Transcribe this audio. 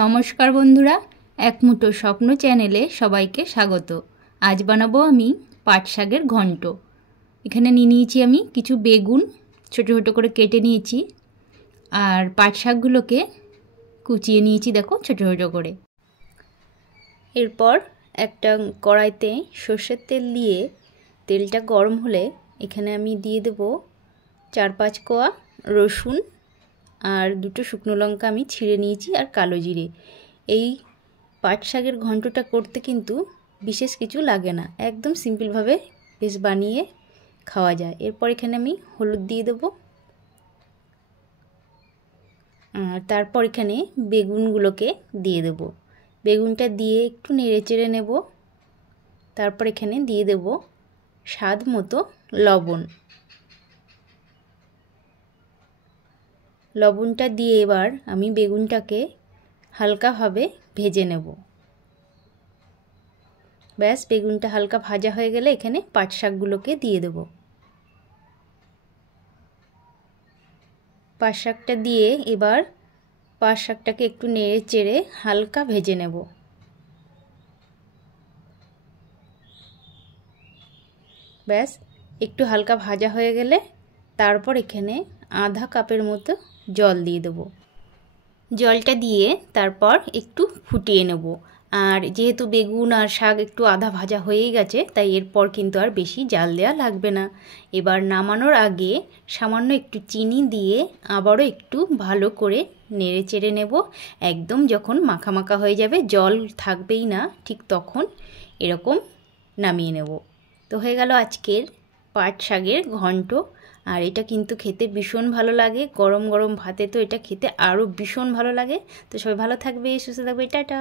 নমস্কার বন্ধুরা, এক মুঠো স্বপ্ন চ্যানেলে সবাইকে স্বাগত। আজ বানাবো আমি পাট শাকের ঘন্ট। এখানে নিয়েছি আমি কিছু বেগুন ছোট ছোট করে কেটে নিয়েছি, আর পাট শাকগুলোকে কুচিয়ে নিয়েছি দেখো ছোট ছোট করে। এরপর একটা কড়াইতে সর্ষের তেল দিয়ে তেলটা গরম হলে এখানে আমি দিয়ে দেব 4-5 কোয়া রসুন আর 2টো শুকনো লঙ্কা আমি ছিঁড়ে নিয়েছি, আর কালো জিরে। এই পাট শাকের ঘন্টটা করতে কিন্তু বিশেষ কিছু লাগে না, একদম সিম্পলভাবে বেশ বানিয়ে খাওয়া যায়। এরপর এখানে আমি হলুদ দিয়ে দেবো, আর তারপর এখানে বেগুনগুলোকে দিয়ে দেব। বেগুনটা দিয়ে একটু নেড়ে চেড়ে নেব। তারপর এখানে দিয়ে দেব স্বাদ মতো লবণ। লবণটা দিয়ে এবার আমি বেগুনটাকে হালকাভাবে ভেজে নেব। ব্যাস, বেগুনটা হালকা ভাজা হয়ে গেলে এখানে পাট শাকগুলোকে দিয়ে দেব। পাট শাকটা দিয়ে এবার পাট শাকটাকে একটু নেড়ে চেড়ে হালকা ভেজে নেব। ব্যাস, একটু হালকা ভাজা হয়ে গেলে তারপর এখানে আধা কাপের মতো জল দিয়ে দেব। জলটা দিয়ে তারপর একটু ফুটিয়ে নেব। আর যেহেতু বেগুন আর শাক একটু আধা ভাজা হয়েই গেছে, তাই এরপর কিন্তু আর বেশি জাল দেওয়া লাগবে না। এবার নামানোর আগে সামান্য একটু চিনি দিয়ে আবারও একটু ভালো করে নেড়ে চেড়ে নেব। একদম যখন মাখা মাখা হয়ে যাবে, জল থাকবেই না, ঠিক তখন এরকম নামিয়ে নেব। তো হয়ে গেল আজকের পাট শাকের ঘন্ট। আর এটা কিন্তু খেতে ভীষণ ভালো লাগে, গরম গরম ভাতে তো এটা খেতে আরও ভীষণ ভালো লাগে। তো সবাই ভালো থাকবে, সুস্থ থাকবে, টাটা।